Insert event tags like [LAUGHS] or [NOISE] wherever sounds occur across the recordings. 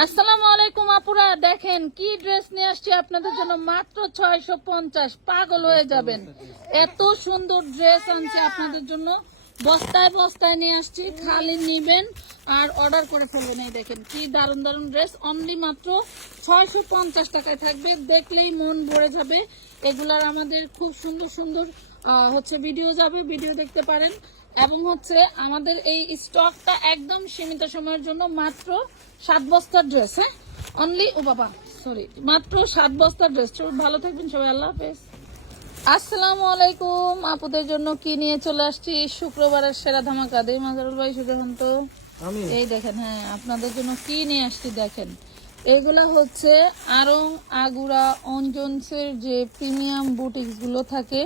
আসসালামু আলাইকুম আপুরা, দেখেন কি ড্রেস নিয়ে আসছি আপনাদের জন্য মাত্র ছয়শো পঞ্চাশ, পাগল হয়ে যাবেন। এত সুন্দর ড্রেস আনছে আপনাদের জন্য। বস্তায় বস্তায় নিয়ে আসছি, খালি নিবেন আর অর্ডার করে ফেলবেন। এই দেখেন কি দারুণ দারুণ ড্রেস, অনলি মাত্র ছয়শো পঞ্চাশ টাকায় থাকবে। দেখলেই মন ভরে যাবে। এগুলার আমাদের খুব সুন্দর সুন্দর হচ্ছে ভিডিও যাবে ভিডিও দেখতে পারেন। এবং হচ্ছে আমাদের এই স্টকটা একদম সীমিত সময়ের জন্য মাত্র সাত বস্তার ড্রেস হ্যাঁ? অনলি ও বাবা সরি মাত্র সাত বস্তার ড্রেস ভালো থাকবেন সবাই আল্লাহ হাফেজ। আসসালামু আলাইকুম। আপুদের জন্য কি নিয়ে চলে আসছি? শুক্রবারের সেরা ধামাকা। দেই মাজারুল ভাই সুজন তো। আমি? এই দেখেন হ্যাঁ আপনাদের জন্য কি নিয়ে আসছি দেখেন। এগুলা হচ্ছে আরং আগুরা অঞ্জনসের যে প্রিমিয়াম বুটিক্সগুলো থাকে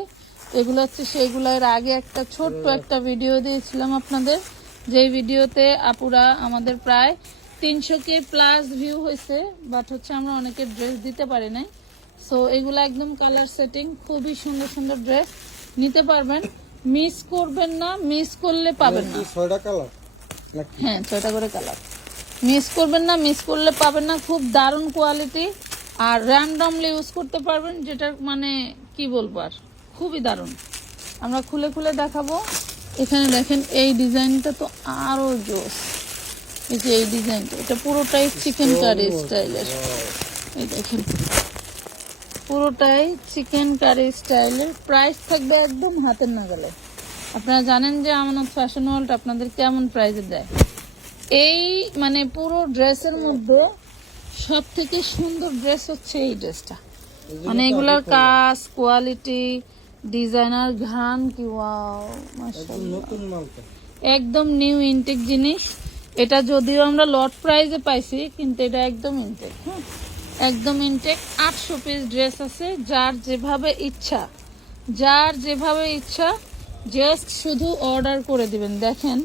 এগুলো হচ্ছে সেগুলো এর আগে একটা ছোট্ট একটা ভিডিও দিয়েছিলাম আপনাদের। যেই ভিডিওতে আপুরা আমাদের প্রায় তিনশো কে প্লাস ভিউ হয়েছে বাট হচ্ছে আমরা অনেকের ড্রেস দিতে পারি নাই। সো এগুলো একদম কালার সেটিং খুবই সুন্দর সুন্দর ড্রেস নিতে পারবেন। মিস করবেন না মিস করলে পাবেন না। ছয়টা কালার হ্যাঁ ছয়টা করে কালার মিস করবেন না মিস করলে পাবেন না খুব দারুণ কোয়ালিটি আর র্যান্ডমলি ইউজ করতে পারবেন যেটার মানে কি বলব আর খুবই দারুণ। আমরা খুলে খুলে দেখাবো। এখানে দেখেন এই ডিজাইনটা তো আরও জোস। এই যে এই ডিজাইনটা এটা পুরোটাই চিকেন কারি স্টাইলের এই দেখেন। পুরোটাই চিকেন কারি স্টাইলের প্রাইস থাকবে একদম হাতের নাগালে। আপনারা জানেন যে আমানত ফ্যাশন ওয়ার্ল্ড আপনাদের কেমন প্রাইজে দেয়? এই মানে পুরো ড্রেসের মধ্যে সব থেকে সুন্দর ড্রেস হচ্ছে এই ড্রেসটা মানে এগুলার কাজ কোয়ালিটি ডিজাইনার ঘান কি ওয়াও একদম নিউ ইনটেক জিনিস। এটা যদিও আমরা লট প্রাইজে পাইছি কিন্তু এটা একদম ইনটেক হ্যাঁ একদম ইনটেক আটশো পিস ড্রেস আছে যার যেভাবে ইচ্ছা যার যেভাবে ইচ্ছা জাস্ট শুধু অর্ডার করে দিবেন। দেখেন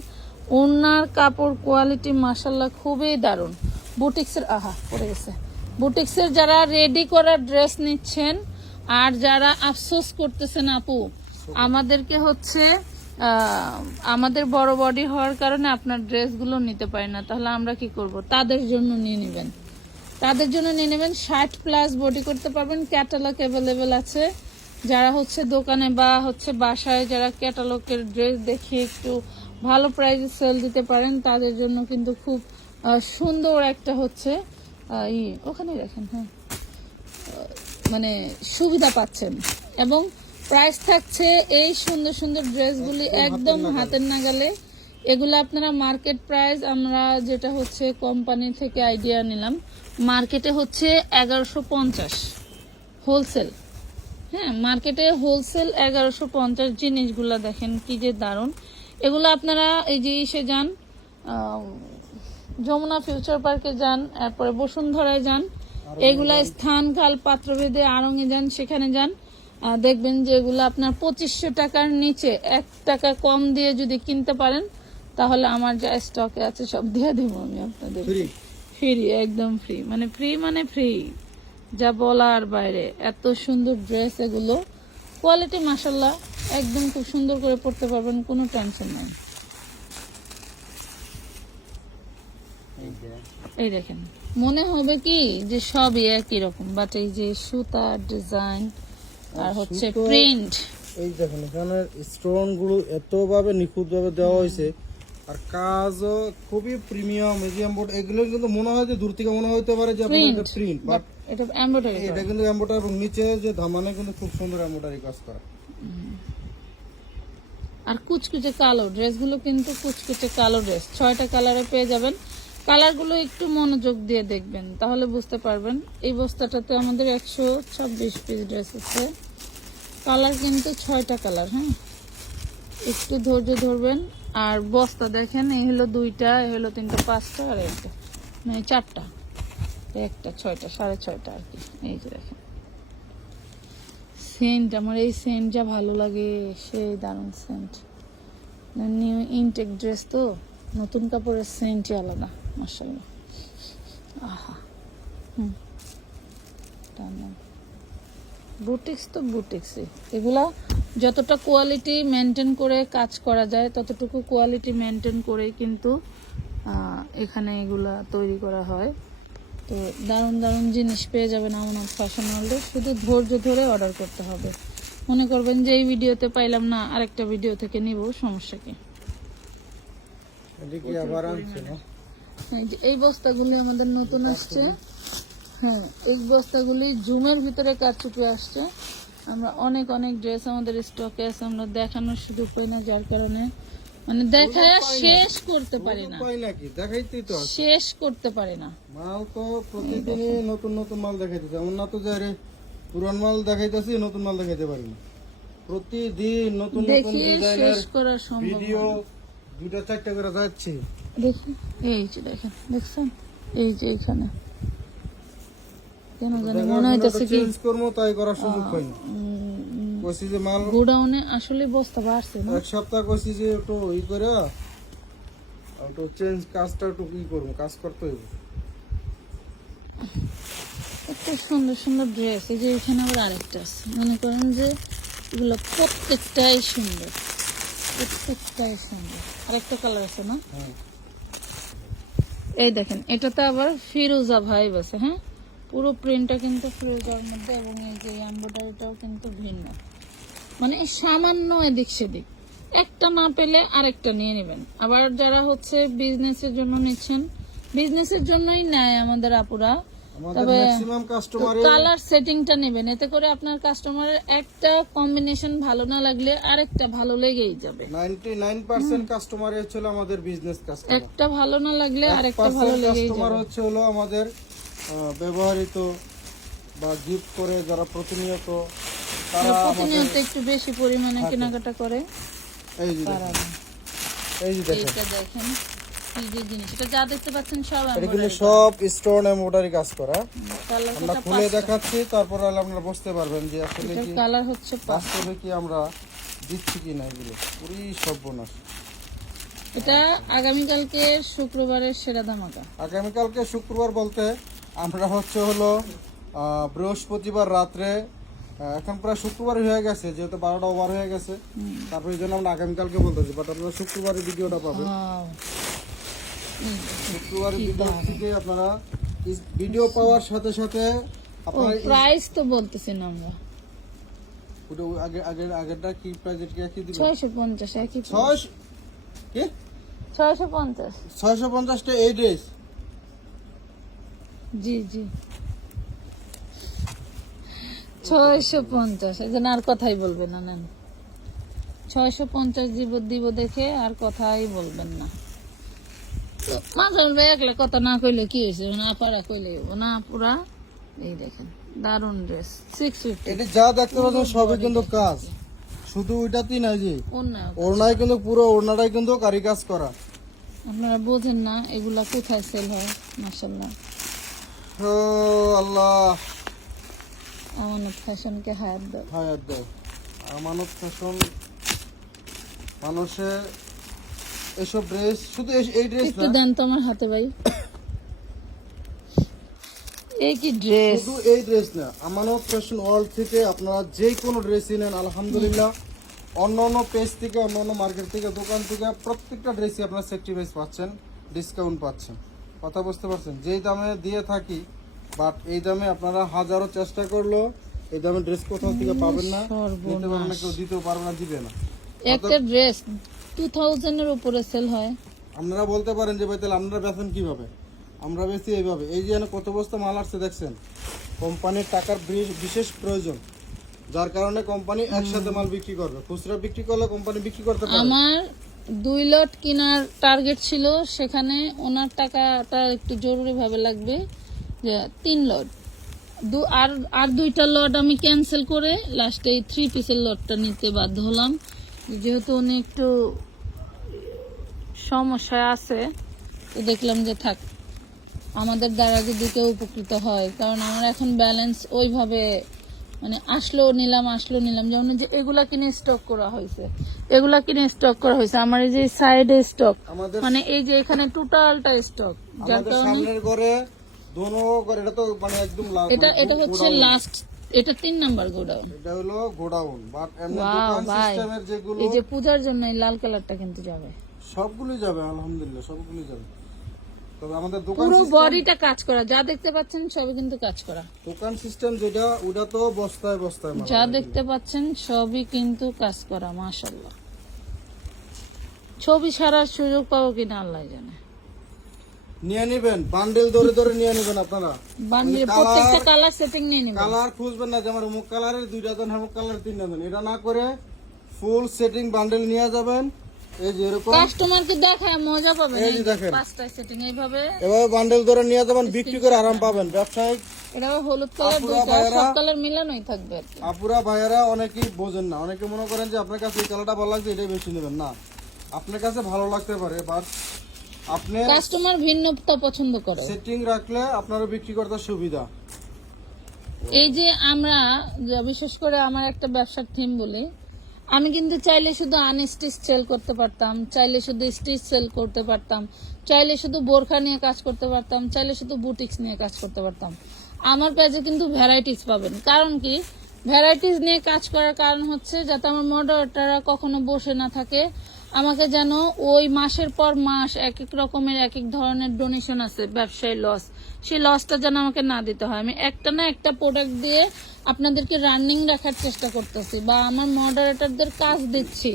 ওনার কাপড় কোয়ালিটি মাসাল্লাহ খুবই দারুণ। বুটিক্সের আহা পড়ে গেছে। বুটিক্সের যারা রেডি করা ড্রেস নিচ্ছেন আর যারা আফসোস করতেছেন আপু আমাদেরকে হচ্ছে আমাদের বড় বডি হওয়ার কারণে আপনার ড্রেসগুলো নিতে পারি না। তাহলে আমরা কি করব? তাদের জন্য নিয়ে নেবেন। তাদের জন্য নিয়ে নেবেন ষাট প্লাস বডি করতে পারবেন। ক্যাটালগ অ্যাভেলেবেল আছে। যারা হচ্ছে দোকানে বা হচ্ছে বাসায় যারা ক্যাটালগের ড্রেস দেখিয়ে একটু ভালো প্রাইসে সেল দিতে পারেন তাদের জন্য কিন্তু খুব সুন্দর একটা হচ্ছে আহ, ই ওখানে রাখেন হ্যাঁ। মানে সুবিধা পাচ্ছেন। এবং প্রাইস থাকছে এই সুন্দর সুন্দর ড্রেসগুলি একদম হাতের নাগালে। এগুলো আপনারা মার্কেট প্রাইস আমরা যেটা হচ্ছে কোম্পানি থেকে আইডিয়া নিলাম। মার্কেটে হচ্ছে এগারোশো পঞ্চাশ। হোলসেল। হ্যাঁ মার্কেটে হোলসেল এগারোশো পঞ্চাশ জিনিসগুলো দেখেন কি যে দারুণ। এগুলো আপনারা এই যে ইসে যান যমুনা ফিউচার পার্কে যান এরপরে বসুন্ধরায় যান এগুলা স্থান কাল পাত্রভেদে আড়ঙে যান সেখানে যান। দেখবেন যে এগুলো আপনার পঁচিশশো টাকার নিচে এক টাকা কম দিয়ে যদি কিনতে পারেন তাহলে আমার যা স্টকে আছে সব দিয়ে দেবো আমি আপনাদের। ফ্রি ফ্রি একদম ফ্রি মানে ফ্রি মানে ফ্রি যা বলার বাইরে। এত সুন্দর ড্রেস এগুলো। কোয়ালিটি মাসাল্লাহ একদম খুব সুন্দর করে পড়তে পারবেন কোনো টেনশন নাই। এই দেখেন। মনে হবে কি? যে সবই একই রকম বাট এই যে সুতা ডিজাইন আর হচ্ছে প্রিন্ট এই দেখেন এখানে স্টোনগুলো এত ভাবে নিখুঁত ভাবে দেওয়া হয়েছে। আর কাজও খুবই প্রিমিয়াম মিডিয়াম বোর্ড এগুলো কিন্তু মনে হয় যে দূর থেকে মনে হতে পারে যে আপনার প্রিন্ট বাট এটা এমব্রয়ডারি এটা কিন্তু এম্বোটারি এবং নিচে যে ধামানে কিন্তু খুব সুন্দর এম্বোটারি কাজ করা। আর কুচকুচে কালো ড্রেসগুলো কিন্তু কুচকুচে কালো ড্রেস ছয়টা কালারে পেয়ে যাবেন। কালারগুলো একটু মনোযোগ দিয়ে দেখবেন, তাহলে বুঝতে পারবেন। এই বস্তাটাতে আমাদের একশো ছাব্বিশ পিস ড্রেস আছে। কালার কিন্তু ছয়টা কালার হ্যাঁ? একটু ধৈর্য ধরবেন। আর বস্তা দেখেন, এই হলো দুইটা, এই হলো তিনটা, পাঁচটা, আর একটা। মানে চারটা। একটা, ছয়টা, সাড়ে ছয়টা আর কি। এই যে দেখেন। সেন্ট আমার এই সেন্ট যা ভালো লাগে, সেই দারুণ সেন্ট নিউ ইনটেক ড্রেস তো, নতুন কাপড়ের সেন্টই আলাদা। মাসাল্লাহ আহা হুম বুটিক্স তো বুটিক্সই এগুলা যতটা কোয়ালিটি মেনটেন করে কাজ করা যায়, ততটুকু কোয়ালিটি মেনটেন করেই কিন্তু এখানে এগুলা তৈরি করা হয়। তো দারুণ দারুণ জিনিস পেয়ে যাবেন আমানত ফ্যাশন ওয়ার্ল্ডে শুধু ধৈর্য ধরে অর্ডার করতে হবে। মনে করবেন যে এই ভিডিওতে পাইলাম না, আরেকটা ভিডিও থেকে নিব, সমস্যা কি? এই এই বস্তাগুলি আমাদের নতুন আসছে। হ্যাঁ এই বস্তাগুলি জুমের ভিতরে কারচুপি আসছে। আমরা অনেক অনেক ড্রেস আমাদের স্টকে আছে আমরা দেখানোর সুযোগ পাই না যার কারণে মানে দেখায় শেষ করতে পারি না। দেখাইতেই তো শেষ করতে পারি না। মাল তো প্রতিদিনই নতুন নতুন মাল দেখাইতেছে। এমন না তো যে পুরান মাল দেখাইতেছি নতুন মাল দেখাইতে পারি না। প্রতিদিন নতুন নতুন শেষ করা সম্ভব ভিডিও হয়। দুইটা চারটা করে যাচ্ছে। দেখি। এই যে দেখেন দেখছেন? এই যে এখানে। কেন জানি মনে হইতেছে কি চেঞ্জ করব তাই করার সুযোগ পাই না কইছি যে মাল গোডাউনে আসলে বস্তা বাড়ছে না? এক সপ্তাহ কইছি যে একটু ই করে একটু চেঞ্জ কাজটা একটু ই করব কাজ করতে হইব। এত সুন্দর সুন্দর ড্রেস এই যে এখানে আবার আরেকটা আছে। মনে করেন যে এগুলো প্রত্যেকটাই সুন্দর প্রত্যেকটাই সুন্দর। আরেকটা কালার আছে না? হ্যাঁ। এই দেখেন, এটাতে আবার ফিরোজা ভাইব আছে হ্যাঁ? পুরো প্রিন্টটা কিন্তু ফিরোজার মধ্যে এবং এই যে এম্ব্রয়ডারিটাও কিন্তু ভিন্ন। মানে সামান্য এদিক সেদিক। একটা না পেলে আরেকটা নিয়ে নেবেন। আবার যারা হচ্ছে বিজনেসের জন্য নিচ্ছেন বিজনেসের জন্যই নেয় আমাদের আপুরা। তবে কালার সেটিংটা নেবেন এতে করে আপনার কাস্টমারের একটা কম্বিনেশন ভালো না লাগলে আরেকটা ভালো লেগেই যাবে। নাইনটি নাইন পার্সেন্ট কাস্টমার হচ্ছে আমাদের বিজনেস কাস্টমার একটা ভালো না লাগলে আরেকটা ভালো লেগেই কাস্টমার হচ্ছে হলো আমাদের ব্যবহৃত বা গিফট করে যারা প্রতিনিয়ত তারা প্রতিনিয়ত একটু বেশি পরিমাণে কেনাকাটা করে এই যে দেখেন। এই যে দেখেন। যে জিনিস এটা যা দেখতে পাচ্ছেন সব এটা কিন্তু সব স্টোন এমব্রয়ডারি কাজ করা। আমরা খুলে দেখাচ্ছি তারপর আপনারা বুঝতে পারবেন যে আসলে এটার কি কালার হচ্ছে পাঁচ বাস্তবে কি আমরা দিচ্ছি কি না এগুলো সর্বনাশ। এটা আগামীকালকে শুক্রবারের সেরা ধামাকা। আগামীকালকে শুক্রবার বলতে আমরা হচ্ছে হলো বৃহস্পতিবার রাত্রে এখন প্রায় শুক্রবার হয়ে গেছে যেহেতু বারোটা ওভার হয়ে গেছে। তারপর এই জন্য আমরা আগামীকালকে বলতেছি বাট আপনারা শুক্রবারের ভিডিওটা পাবেন। Wow. থেকে আপনারা ভিডিও পাওয়ার সাথে সাথে আপনারা প্রাইস তো বলতেছি না আমরা। ওটা ওই আগে আগেরটা কি প্রাইস এটা কি দিবেন ছয়শো পঞ্চাশ একই ছয় কি? ছয়শো পঞ্চাশ। ছয়শো পঞ্চাশটা এই ড্রেস জি জি। ছয়শো পঞ্চাশ। আর কথাই বলবেন না নেন। ছয়শো পঞ্চাশ দিব দিব দেখে আর কথাই বলবেন না। মাঝে মাঝে একলে কথা না কইলে কি হয়েছে না পারা কইলে না পুরা? এই দেখেন দারুণ ড্রেস সিক্স ফিফটি এটা যা দেখতে পাচ্ছেন সবই কিন্তু কাজ। শুধু ওইটাতেই না যে ওড়নায় কিন্তু পুরো ওড়নাটাই কিন্তু কারিকাজ করা। আপনারা বোঝেন না এগুলা কোথায় সেল হয় মাসাল্লাহ ও আল্লাহ। আমানত ফ্যাশনকে হায়াত দাও হায়াত দেয়। আমানত ফ্যাশন মানুষে এসব ড্রেস শুধু এই- ড্রেস একটু দেন তো আমার হাতে ভাই। এই কি ড্রেস শুধু এই ড্রেস না আমানত ফ্যাশন ওয়ার্ল্ড থেকে আপনারা যে কোনো ড্রেসই নেন আলহামদুলিল্লাহ। অন্য অন্য পেজ থেকে অন্য অন্য মার্কেট থেকে দোকান থেকে প্রত্যেকটা ড্রেসই আপনারা সেফটি প্রাইস পাচ্ছেন ডিসকাউন্ট পাচ্ছেন। কথা বুঝতে পারছেন? যেই দামে দিয়ে থাকি বাট এই দামে আপনারা হাজারো চেষ্টা করল এই দামে ড্রেস কোথাও থেকে পাবেন না। দিতে পারবেন না কেউ দিতেও পারবে না দিবে না। একটা ড্রেস টু থাউজেন্ডের উপরে সেল হয়। আপনারা বলতে পারেন যে ভাই তাহলে আপনারা বেচেন কীভাবে? আমরা বেশি এইভাবে। এই যে কত বস্তা মাল আসছে দেখছেন? কোম্পানির টাকার বিশেষ প্রয়োজন যার কারণে কোম্পানি একসাথে মাল বিক্রি করবে। খুচরা বিক্রি করলে কোম্পানি বিক্রি করতে পারে? আমার দুই লট কেনার টার্গেট ছিল সেখানে ওনার টাকাটা একটু জরুরি ভাবে লাগবে যে তিন লট দু আর আর দুইটা লট আমি ক্যান্সেল করে লাস্টে এই থ্রি পিসের লটটা নিতে বাধ্য হলাম। যেহেতু উনি একটু সমস্যায় আছে তো দেখলাম যে থাক আমাদের দ্বারা যদি কেউ উপকৃত হয়। কারণ আমার এখন ব্যালেন্স ওইভাবে মানে আসলো নিলাম আসলো নিলাম। যেমন যে এগুলা কিনে স্টক করা হয়েছে এগুলা কিনে স্টক করা হয়েছে। আমার এই যে সাইডে স্টক মানে এই যে এখানে টোটালটা স্টক যার কারণে এটা মানে লা- এটা মানে হচ্ছে লাস্ট এটা তিন নাম্বার গোডাউন। এটা হলো গোডাউন বাট এমনি দোকান সিস্টেমের যেগুলো এই যে পূজার জন্য এই লাল কালারটা কিন্তু যাবে। যাবে আলহামদুলিল্লাহ যাবে। তবে আমাদের দোকান পুরো বডিটা কাজ করা যা দেখতে পাচ্ছেন সবই কিন্তু কাজ করা। দোকান সিস্টেম যেটা ওটা তো বস্তায় বস্তায়। যা দেখতে পাচ্ছেন সবই কিন্তু কাজ করা মাশাল্লাহ ছবি সারার সুযোগ পাবো কিনা আল্লাহ জানে। নিয়ে নেবেন বান্ডেল ধরে ধরে নিয়ে নেবেন আপনারা। প্রত্যেকটা কালার সেটিং নিয়ে নিবেন। কালার খুঁজবেন না যেমন অমুক কালারের দুইটা দেন অমুক কালারের তিনটা দেন এটা না করে ফুল সেটিং বান্ডেল নিয়ে যাবেন। এই যে এরকম কাস্টমারকে দেখায় মজা পাবেন। এই এই যে যে দেখেন। পাঁচটা সেটিং এইভাবে এভাবে বান্ডেল ধরে নিয়ে যাবেন বিক্রি করে আরাম পাবেন। ব্যবসায়িক এটা হলুদ কালার আপুরা দুইটা ভাইয়েরা- সব কালার মিলানোই থাকবে আপুরা ভাইয়ারা অনেকেই বোঝেন না। অনেকে মনে করেন যে আপনার কাছে এই কালারটা ভালো লাগছে এটাই বেশি নেবেন। না। আপনার কাছে ভালো লাগতে পারে বাট আপনি কাস্টমার ভিন্নতা পছন্দ করে। সেটিং রাখলে আপনারও বিক্রি করতে সুবিধা। এই যে আমরা বিশেষ করে আমার একটা ব্যবসার থিম বলি আমি কিন্তু চাইলে শুধু আনস্টিচ সেল করতে পারতাম চাইলে শুধু স্টিচ সেল করতে পারতাম চাইলে শুধু বোরখা নিয়ে কাজ করতে পারতাম চাইলে শুধু বুটিক্স নিয়ে কাজ করতে পারতাম। আমার পেজে কিন্তু ভ্যারাইটিস পাবেন। কারণ কি? ভ্যারাইটিস নিয়ে কাজ করার কারণ হচ্ছে যাতে আমার মডারেটাররা কখনো বসে না থাকে আমাকে যেন ওই মাসের পর মাস এক এক রকমের, এক এক ধরনের ডোনেশন আছে, ব্যবসায়ী লস সেই লসটা যেন আমাকে না দিতে হয়। আমি একটা না একটা প্রোডাক্ট দিয়ে আপনাদেরকে রানিং রাখার চেষ্টা করতেছি বা আমার মডারেটরদের কাজ দিচ্ছি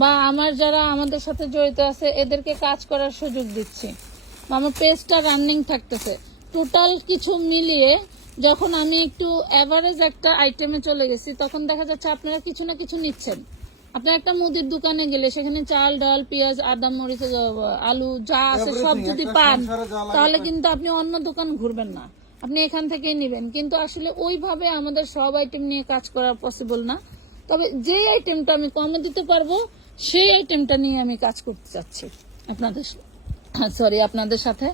বা আমার যারা আমাদের সাথে জড়িত আছে, এদেরকে কাজ করার সুযোগ দিচ্ছি। বা আমার পেজটা রানিং থাকতেছে। টোটাল কিছু মিলিয়ে যখন আমি একটু অ্যাভারেজ একটা আইটেমে চলে গেছি, তখন দেখা যাচ্ছে আপনারা কিছু না কিছু নিচ্ছেন। আপনার একটা মুদির দোকানে গেলে সেখানে চাল ডাল পেঁয়াজ আদা মরিচ আলু যা আছে সব যদি পান তাহলে কিন্তু আপনি অন্য দোকান ঘুরবেন না। আপনি এখান থেকেই নেবেন। কিন্তু আসলে ওইভাবে আমাদের সব আইটেম নিয়ে কাজ করা পসিবল না। তবে যে আইটেমটা আমি কমে দিতে পারব সেই আইটেমটা নিয়ে আমি কাজ করতে চাচ্ছি আপনাদের সরি আপনাদের সাথে।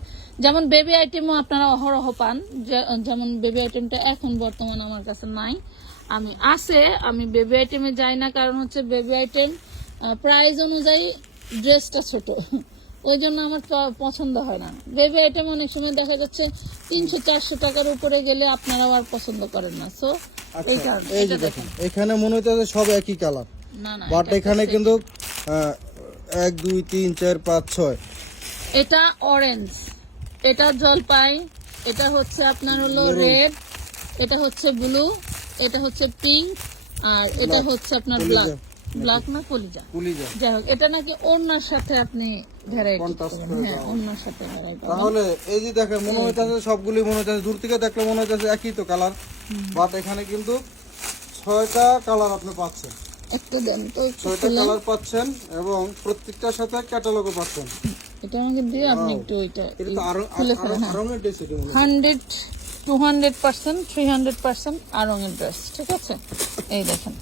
যেমন বেবি আইটেমও আপনারা অহরহ পান। যেমন বেবি আইটেমটা এখন বর্তমান আমার কাছে নাই। আমি আছে আমি বেবি আইটেমে যাই না কারণ হচ্ছে বেবি আইটেম প্রাইস অনুযায়ী ড্রেসটা ছোট। [LAUGHS] ওই জন্য আমার পছন্দ হয় না। বেবি আইটেম অনেক সময় দেখা যাচ্ছে তিনশো চারশো টাকার উপরে গেলে আপনারাও আর পছন্দ করেন না। সো এই আচ্ছা কারণে। এই যে দেখেন এখানে মনে হইতেছে সব একই কালার না না বাট এখানে কিন্তু এক দুই তিন চার পাঁচ ছয়। এটা অরেঞ্জ এটা জলপাই। এটা হচ্ছে আপনার হলো রেড এটা হচ্ছে ব্লু এটা হচ্ছে পিঙ্ক আর এটা হচ্ছে আপনার ব্ল্যাক ব্ল্যাক না কলিজা? কলিজা। যাই হোক এটা নাকি অন্যার সাথে আপনি হ্যাঁ সাথে তাহলে এই যে দেখেন মনে সবগুলি মনে দূর থেকে দেখলে মনে একই তো কালার বাট এখানে কিন্তু ছয়টা কালার আপনি পাচ্ছেন। ছয়টা কালার পাচ্ছেন এবং প্রত্যেকটার সাথে পাচ্ছেন। এটা আপনি একটু two hundred percent three hundred percent আরঙের dress ঠিক আছে? এই দেখেন।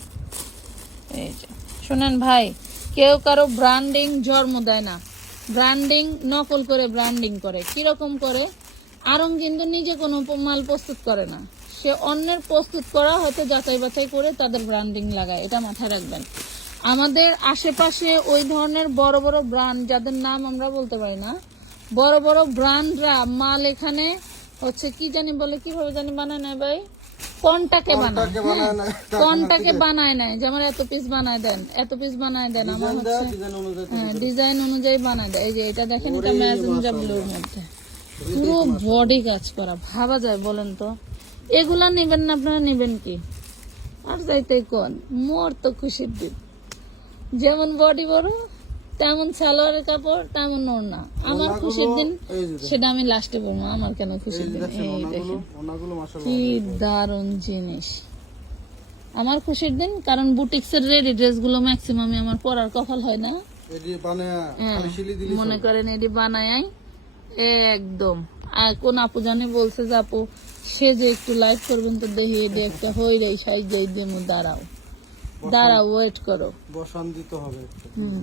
এই যে। শুনেন ভাই, কেউ কারও ব্র্যান্ডিং জন্ম দেয় না। ব্র্যান্ডিং নকল করে ব্র্যান্ডিং করে। কীরকম করে? আরং কিন্তু নিজে কোনো মাল প্রস্তুত করে না। সে অন্যের প্রস্তুত করা হয়তো যাচাই বাছাই করে তাদের ব্র্যান্ডিং লাগায়, এটা মাথায় রাখবেন। আমাদের আশেপাশে ওই ধরনের বড় বড় ব্র্যান্ড যাদের নাম আমরা বলতে পারি না, বড় বড় ব্র্যান্ডরা মাল এখানে হচ্ছে কি জানি বলে কীভাবে জানি বানায় না ভাই? কোনটাকে বানায়। কোনটাকে বানায় কোনটাকে বানায় নাই যেমন এত পিস বানায় দেন এত পিস বানায় দেন আমার হচ্ছে ডিজাইন অনুযায়ী হ্যাঁ ডিজাইন অনুযায়ী বানায় দেয়। এই যে এটা দেখেন এটা ম্যাজেন্ডা ব্লুর মধ্যে। পুরো বডি কাজ করা। ভাবা যায় বলেন তো। এগুলা নেবেন না আপনারা নেবেন কি? আর যাইতে কোন? মোর তো খুশির দিন। যেমন বডি বড় তেমন সালোয়ারের কাপড় তেমন ওড়না। আমার খুশির দিন সেটা আমি লাস্টে বলব আমার কেন খুশির দিন? এই দেখেন কি দারুণ জিনিস। আমার খুশির দিন কারণ বুটিক্সের রেডি ড্রেসগুলো ম্যাক্সিমামই আমার পরার কপাল হয় না। হ্যাঁ, মনে করেন এটি বানায় একদম। আর কোন আপু জানি বলছে যে আপু সে যে একটু লাইভ করবেন তো দেখি এটি একটা হই রে সাইজ দেমু দাঁড়াও। দাঁড়াও ওয়েট করো। বসান দিতে হবে। হুম।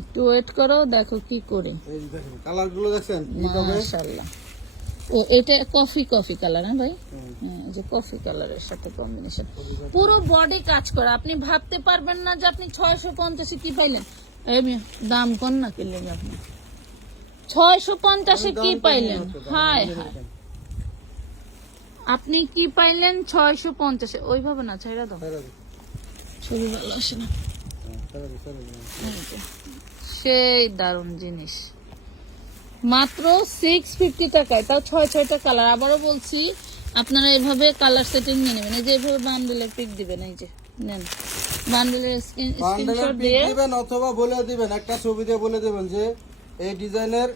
একটু ওয়েট করো দেখো কি করে। এই যে দেখেন কালারগুলো দেখছেন? মাশাআল্লাহ। ও এটা কফি কফি কালার হ্যাঁ ভাই? হ্যাঁ, যে কফি কালারের সাথে কম্বিনেশন পুরো বডি কাজ করে আপনি ভাবতে পারবেন না যে আপনি ছয়শো পঞ্চাশে কি পাইলেন। দাম কোন না কিনলেন আপনি? ছয়শো পঞ্চাশে কি পাইলেন? হায় হায় আপনি কি পাইলেন ছয়শো পঞ্চাশে ওইভাবে না ছাইরা দাও। ছবি ভালো আসে না। সেই দারুণ জিনিস। মাত্র সিক্স ফিফটি টাকায় তাও ছয় ছয়টা কালার আবারও বলছি আপনারা এভাবে কালার সেটিং নিয়ে নেবেন। এই যে এভাবে বান্ডেলের পিক দিবেন এই যে নেন। বান্ডেলের বান্ডেলের স্ক্রিনশট দিয়ে দিবেন অথবা বলে দিবেন একটা ছবি দিয়ে বলে দিবেন যে এই ডিজাইনের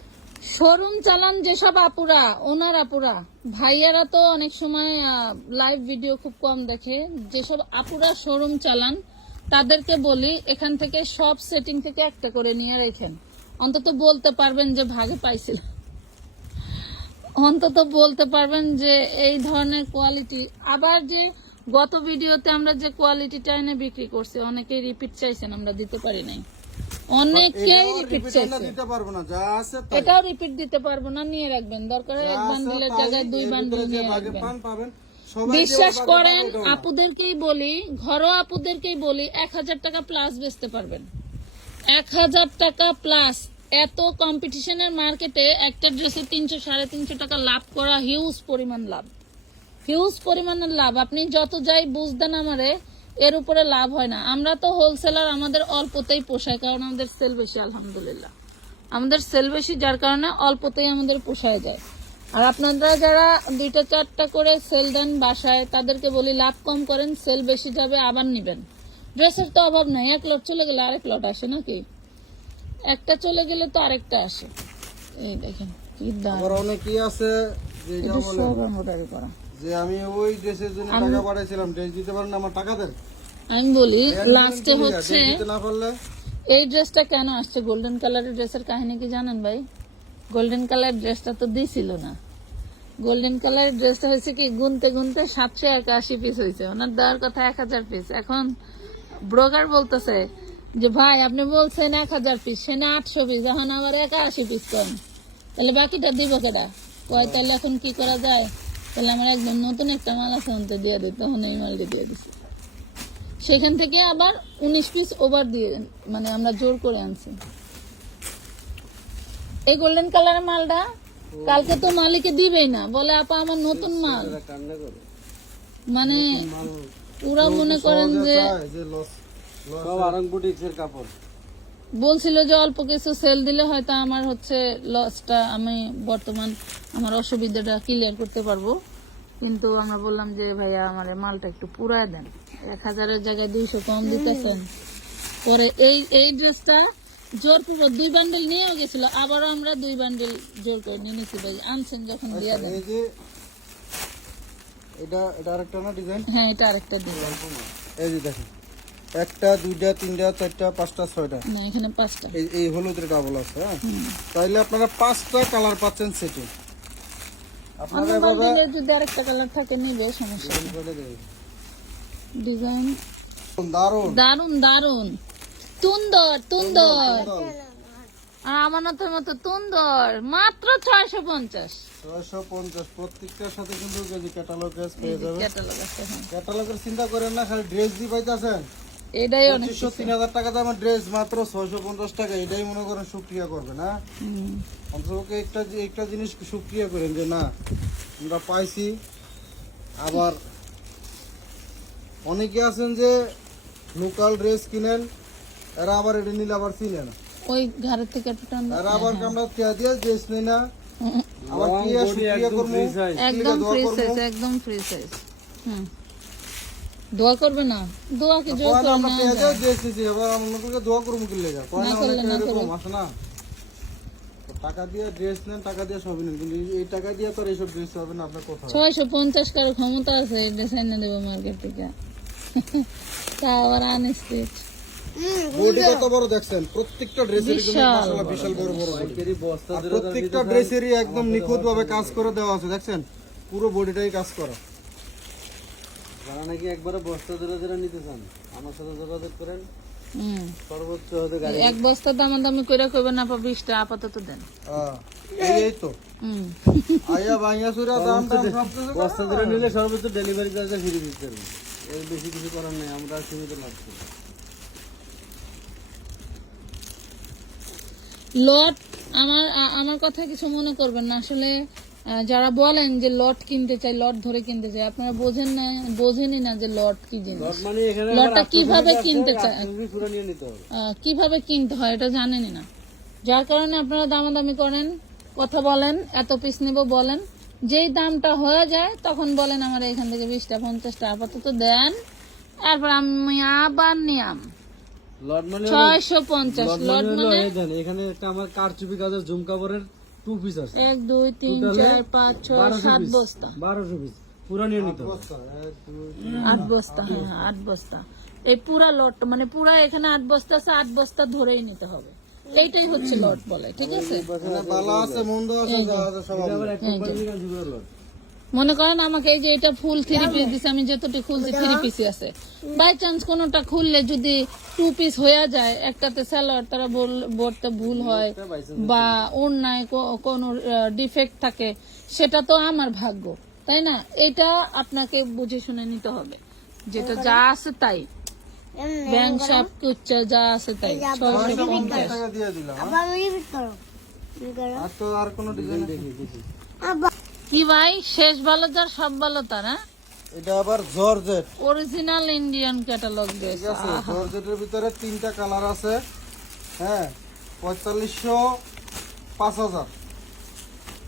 শোরুম চালান যেসব আপুরা ওনার আপুরা। ভাইয়ারা তো অনেক সময় লাইভ ভিডিও খুব কম দেখে। যেসব আপুরা শোরুম চালান তাদেরকে বলি এখান থেকে সব সেটিং থেকে একটা করে নিয়ে রেখেন। অন্তত বলতে পারবেন যে ভাগে পাইছিল। অন্তত বলতে পারবেন যে এই ধরনের কোয়ালিটি আবার যে গত ভিডিওতে আমরা যে কোয়ালিটিটা এনে বিক্রি করছি অনেকেই রিপিট চাইছেন আমরা দিতে পারি নাই। অনেকেই রিপিট চাইছে। এটাও রিপিট দিতে পারব না নিয়ে রাখবেন। দরকার এক বান্ডিলের জায়গায় দুই বান্ডিল নিয়ে রাখবেন। বিশ্বাস করেন। আপুদেরকেই বলি ঘরোয়া আপুদেরকেই বলি এক হাজার টাকা প্লাস বেচতে পারবেন। এক হাজার টাকা প্লাস এত কম্পিটিশনের মার্কেটে একটা ড্রেসে তিনশো সাড়ে তিনশো টাকা লাভ করা হিউজ পরিমাণ লাভ। হিউজ পরিমাণের লাভ। আপনি যত যাই বুঝতেন আমারে এর উপরে লাভ হয় না। আমরা তো হোলসেলার আমাদের অল্পতেই পোষায় কারণ আমাদের সেল বেশি আলহামদুলিল্লাহ। আমাদের সেল বেশি যার কারণে অল্পতেই আমাদের পোষায় যায়। আর আপনারা যারা দুইটা চারটা করে সেল দেন বাসায় তাদেরকে বলি লাভ কম করেন সেল বেশি যাবে আবার নিবেন। ড্রেসের তো অভাব নাই এক লট চলে গেলে আরেক লট আসে নাকি? একটা চলে গেলে তো আরেকটা আসে। এই দেখেন কি দাম। অনেকেই আছে যে এটা এটা বলে করা। যে আমি ওই ড্রেসের জন্য টাকা পাঠাইছিলাম ড্রেস দিতে পারেন আমার টাকা দেন আমি বলি লাস্টে হচ্ছে এই ড্রেসটা কেন আসছে? গোল্ডেন কালারের ড্রেসের কাহিনী কি জানেন ভাই? গোল্ডেন কালার ড্রেসটা তো দিছিল না। গোল্ডেন কালারের ড্রেসটা হয়েছে কি, গুনতে গুনতে সাতশো একাশি পিস হয়েছে। ওনার দেওয়ার কথা এক হাজার পিস এখন ব্রোকার বলতেছে যে, ভাই, আপনি বলছেন এক হাজার পিস সে না আটশো পিস এখন আবার একাশি পিস কম। তাহলে বাকিটা দিব কেটা কয়, তাহলে এখন কি করা যায়? তাহলে আমার একদম নতুন একটা মাল আছে অন্তে দিয়ে দিই তখন এই মালটি দিয়ে দিছি। সেখান থেকে আবার উনিশ পিস ওভার দিয়ে মানে আমরা জোর করে আনছি। এই গোল্ডেন কালারের মালটা কালকে তো মালিকে দিবেই না। বলে আপা আমার নতুন মাল। মানে পুরা মনে করেন যে বলছিল যে অল্প কিছু সেল দিলে হয়তো আমার হচ্ছে লসটা আমি বর্তমান আমার অসুবিধাটা ক্লিয়ার করতে পারব। কিন্তু আমরা বললাম যে ভাইয়া আমার মালটা একটু পুরায় দেন। এক হাজারের জায়গায় দুইশো কম দিতেছেন। পরে এই এই ড্রেসটা জোর পুরো দুই বান্ডেল নিয়েও গেছিল আবারও আমরা দুই বান্ডেল জোর করে নিয়ে নিয়েছি ভাই। আনছেন যখন দিয়ে দেন। এই যে এটা এটা আরেকটা না ডিজাইন হ্যাঁ এটা আরেকটা দিন এই যে দেখেন একটা দুইটা তিনটা চারটা পাঁচটা ছয়টা। না এখানে পাঁচটা। এই এই হলুদের ডাবল আছে হ্যাঁ? তাইলে আপনারা পাঁচটা কালার পাচ্ছেন সেটি। আপনারা এভাবে যদি আরেকটা কালার থাকে নিবে সমস্যা। ডিজাইন দারুণ দারুণ দারুণ তুন্দর তুন্দর। আর আমানতের মতো তুন্দর। মাত্র ছয়শো পঞ্চাশ। ছয়শো পঞ্চাশ। প্রত্যেকটার সাথে কিন্তু ক্যাটালগ পেয়ে হ্যাঁ। ক্যাটালগের চিন্তা করেন না খালি ড্রেস দিয়ে পাইতেছেন। এটাই অনেক তিন হাজার টাকা দামের ড্রেস মাত্র ছয়শো পঞ্চাশ টাকা। এটাই মনে করেন সুক্রিয়া করবেন হ্যাঁ। অন্তত একটা একটা জিনিস সুক্রিয়া করেন যে না আমরা পাইছি। আবার অনেকে আছেন যে লোকাল ড্রেস কিনেন এরা আবার এটা নিলে আবার চিনে না। ওই ঘরের থেকে একটু টান দাও। এরা আবার আমরা টিয়া দিয়ে ড্রেস নেই না। আবার কি আর সুক্রিয়া করব একদম ফ্রি সাইজ একদম ফ্রি সাইজ হুম। দোয়া করবে না। দোয়া কি জোর না আমরা? দিয়ে ড্রেস নিছি এবার আমরা দোয়া করব কি লেগা কয় না না না এরকম আসে না। টাকা দিয়ে ড্রেস নেন টাকা দিয়ে সবই নেন। কিন্তু এই- এই টাকা দিয়ে তো এইসব ড্রেস হবে না আপনার কোথাও ছয়শো পঞ্চাশ কারও ক্ষমতা আছে ডিজাইন দেবো মার্কেট থেকে। তা আবার আনস্টিচ বডি কত বড় দেখছেন? প্রত্যেকটা কিন্তু মাশাআল্লাহ বিশাল। বড় বড়। প্রত্যেকটা ড্রেসেরই একদম নিখুঁত ভাবে কাজ করে দেওয়া আছে দেখছেন? পুরো বডিটাই কাজ করা। যারা নাকি একবারে বস্তা ধরে ধরে নিতে চান আমার সাথে যোগাযোগ করেন। সর্বোচ্চ হতে গাড়ি। এক বস্তা দামা দামি করে কইবেন না আপা বিশটা আপাতত দেন। এই এই তো। হুম। ভাইয়া সুরা দাম দাম সব কিছু বস্তা ধরে নিলে সর্বোচ্চ ডেলিভারি চার্জে ফ্রি দিতে পারবেন এর বেশি কিছু করার নেই আমরা সীমিত লাভ করি লট আমার আমার কথা কিছু মনে করবেন না। আসলে যারা বলেন যে লট কিনতে চাই লট ধরে কিনতে চাই আপনারা বোঝেন না বোঝেনই না যে লট কি জিনিস। লট মানে লটটা কীভাবে কিনতে চায়? কীভাবে কিনতে হয় এটা জানেনই না। যার কারণে আপনারা দামাদামি করেন কথা বলেন এত পিস নিব বলেন। যেই দামটা হয়ে যায় তখন বলেন আমার এখান থেকে বিশটা পঞ্চাশটা আপাতত দেন। তারপর আমি আবার নিয়াম ছয়শো পঞ্চাশ লট লট মানে এই এখানে একটা আমার কারচুপি কাজের জুম কাপড়ের টু পিস আছে। এক দুই তিন চার পাঁচ ছয় সাত বস্তা। বারোশো পিস পুরো নিয়ে নিতে হবে বস্তা, এক, দুই, আট বস্তা হ্যাঁ আট বস্তা। এই পুরা লট মানে পুরা এখানে আট বস্তা আছে আট বস্তা ধরেই নিতে হবে। এইটাই হচ্ছে লট বলে ঠিক আছে? এখানে আছে মন্দ আছে সব মনে করেন আমাকে এই যে এটা ফুল থ্রি পিস দিছে আমি যতটুকু খুলছি থ্রি পিসই আছে। বাই চান্স কোনোটা খুললে যদি টু পিস হয়ে যায় একটাতে স্যালাড তারা বল- বলতে ভুল হয় বা অন্যায় কোনো ডিফেক্ট থাকে সেটা তো আমার ভাগ্য তাই না? এটা আপনাকে বুঝে শুনে নিতে হবে। যেটা যা আছে তাই। ব্যাংক সব কুচ্চা যা আছে তাই। আর তো আর কোনো ডিজাইন দেখি কি ভাই? শেষ ভালো যার সব ভালো তার হ্যাঁ? এটা আবার জর্জেট অরিজিনাল ইন্ডিয়ান ক্যাটালগ ঠিক আছে জর্জেটের ভিতরে তিনটা কালার আছে। হ্যাঁ পঁয়তাল্লিশশো পাঁচ হাজার।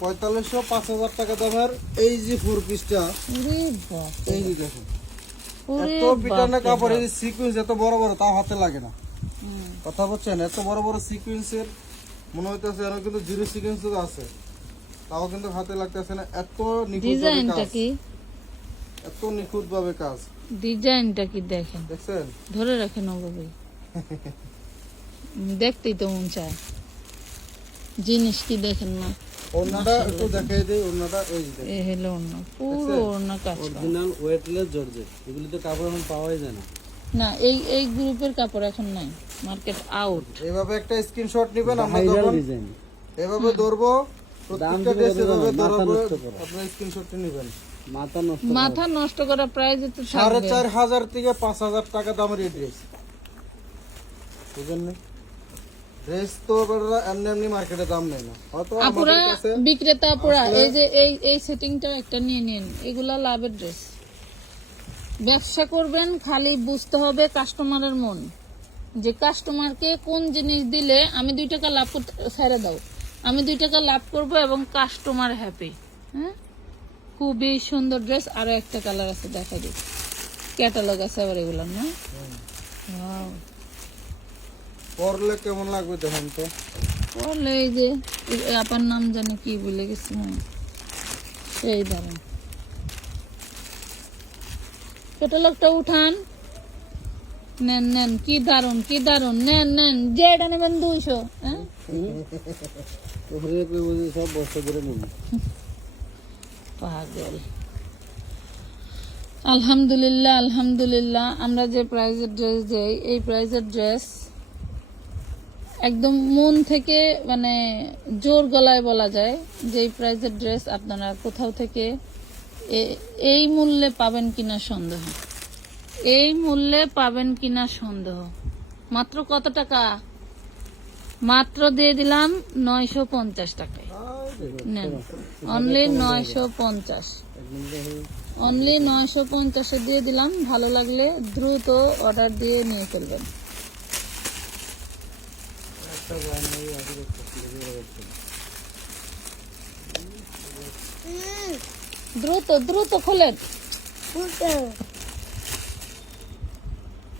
পঁয়তাল্লিশশো পাঁচ হাজার টাকা দামের এই যে ফোর পিসটা এই যে দেখুন। এত পিটানো কাপড় এই সিকুয়েন্স এত বড় বড় তাও হাতে লাগে না। কথা বলছেন এত বড় বড় সিকুয়েন্সের মনে হইতেছে এর কিন্তু জিরো সিকুয়েন্স আছে। তাও কিন্তু হাতে লাগতেছে না। এত নিখুঁত ডিজাইনটা কি? এত নিখুঁত ভাবে কাজ। ডিজাইনটা কি দেখেন? দেখছেন? ধরে রাখেন ওভাবে দেখতেই তো মন চায়। জিনিস কি দেখেন না? অন্যটা একটু দেখাই দেই অন্যটা এই দেখেন। এ হলো অন্য পুরো অন্য কাজ। Original weightless georgette. এগুলি তো কাপড় এখন পাওয়াই যায় না। না এই এই গ্রুপের কাপড় এখন নাই। মার্কেট আউট এভাবে একটা স্ক্রিনশট নেবেন আমরা ডিজাইন এভাবে ধরবো প্রত্যেকটা ড্রেস মাথা নষ্ট করা। স্ক্রিনশটটা নেবেন। মাথা নষ্ট করা। প্রাইস তো সাড়ে চার হাজার থেকে পাঁচ হাজার টাকা দামের এই ড্রেস বুঝলেন ড্রেস তো এমনি এমনি মার্কেটে দাম নেই না। হয়তো আপুরা বিক্রেতা আপুরা এই যে এই এই সেটিংটা একটা নিয়ে নিন। এগুলা লাভের ড্রেস ব্যবসা করবেন খালি বুঝতে হবে কাস্টমারের মন। যে কাস্টমারকে কোন জিনিস দিলে আমি দুই টাকা লাভ করতে ছেড়ে দাও। আমি দুই টাকা লাভ করব এবং কাস্টমার হ্যাপি হ্যাঁ? খুবই সুন্দর ড্রেস আরও একটা কালার আছে দেখা দিই। ক্যাটালগ আছে আবার এগুলো না. পরলে কেমন লাগবে দেখেন তো? বলে এই যে আপার নাম জানি কি বলে গেছি। সেই দাঁড়ান ক্যাটালগটা উঠান। নেন নেন, কি দারুণ কি দারুণ নেন নেন, যে এটা নেবেন দুইশো সব বস্তা ধরে নেব পাগল। আলহামদুলিল্লাহ আলহামদুলিল্লাহ, আমরা যে প্রাইজের ড্রেস দেই, এই প্রাইজের ড্রেস একদম মন থেকে মানে জোর গলায় বলা যায় যে এই প্রাইজের ড্রেস আপনারা কোথাও থেকে এই মূল্যে পাবেন কিনা সন্দেহ। এই মূল্যে পাবেন কিনা সন্দেহ। মাত্র কত টাকা? মাত্র দিয়ে দিলাম নয়শো পঞ্চাশ টাকায়। নেন। অনলি নয়শো পঞ্চাশ। অনলি নয়শো পঞ্চাশে দিয়ে দিলাম। ভালো লাগলে দ্রুত অর্ডার দিয়ে নিয়ে ফেলবেন। দ্রুত দ্রুত খোলেন ফুটো আরং বুটিক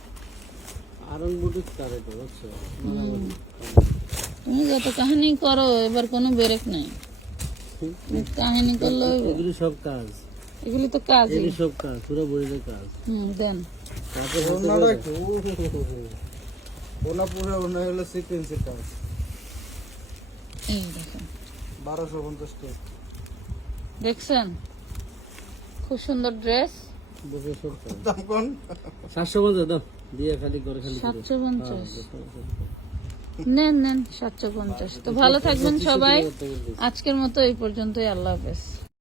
তার এটা বুঝছ তুমি যত কাহিনী করো এবার কোনো বেরেক নাই। কাহিনী করলে এগুলি সব কাজ। এগুলি তো কাজ এগুলি সব কাজ পুরো বডিতে কাজ। হুম দেন। তারপর ওনাটা একটু ওনা পুরো ওনা হলো সিকুয়েন্সের কাজ। এই দেখেন। বারোশো পঞ্চাশ টাকা দেখছেন? খুব সুন্দর ড্রেস দাম কোন সাতশো পঞ্চাশ দাও। দিয়ে খালি করে পঞ্চাশ। নেন নেন সাতশো পঞ্চাশ। তো ভালো থাকবেন সবাই। আজকের মতো এই পর্যন্তই। আল্লাহ হাফেজ।